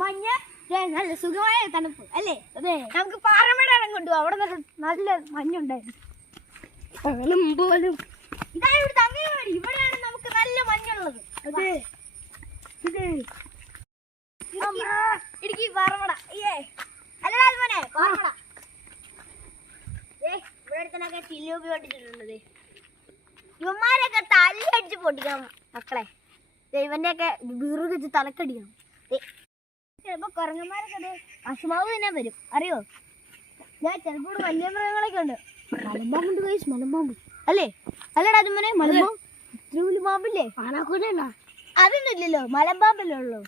മഞ്ഞ നല്ല സുഖമായ തണുപ്പ് അല്ലേ? അതെ, നമുക്ക് പാറമേടാനം കൊണ്ടുപോകും. അവിടെ നല്ല മഞ്ഞുണ്ടായിരുന്നു. ഇതാണ് ഇവിടുത്തെ അംഗനവാടി. ഇവിടെയാണ് നമുക്ക് നല്ല മഞ്ഞുള്ളത്. അതെ, ഇടുക്കി പാറമട. അല്ലടാ മോനെ, പാറമട. ഇവിടെ അടുത്തനൊക്കെ ചില്ലുപി പൊട്ടിച്ചിട്ടുള്ളത്. ഇവന്മാരെയൊക്കെ തല്ലടിച്ച് പൊട്ടിക്കണം മക്കളെ. ഇവന്റെയൊക്കെ വീറുകിച്ച് തലക്കടിക്കണം. ചിലപ്പോ കുരങ്ങന്മാരൊക്കെ അസുമാവ് തന്നെ വരും, അറിയോ? ഞാൻ ചിലപ്പോൾ വലിയ മൃഗങ്ങളൊക്കെ ഉണ്ട്. മലമ്പാമ്പുണ്ട് കൈസ്, മലമ്പാമ്പ് അല്ലേ? അല്ലടാ അതുമോനെ, മലമ്പാമ്പ് ഇത്ര വലിയ പാമ്പില്ലേ? അതൊന്നും ഇല്ലല്ലോ, മലമ്പാമ്പല്ലേ ഉള്ളൂ.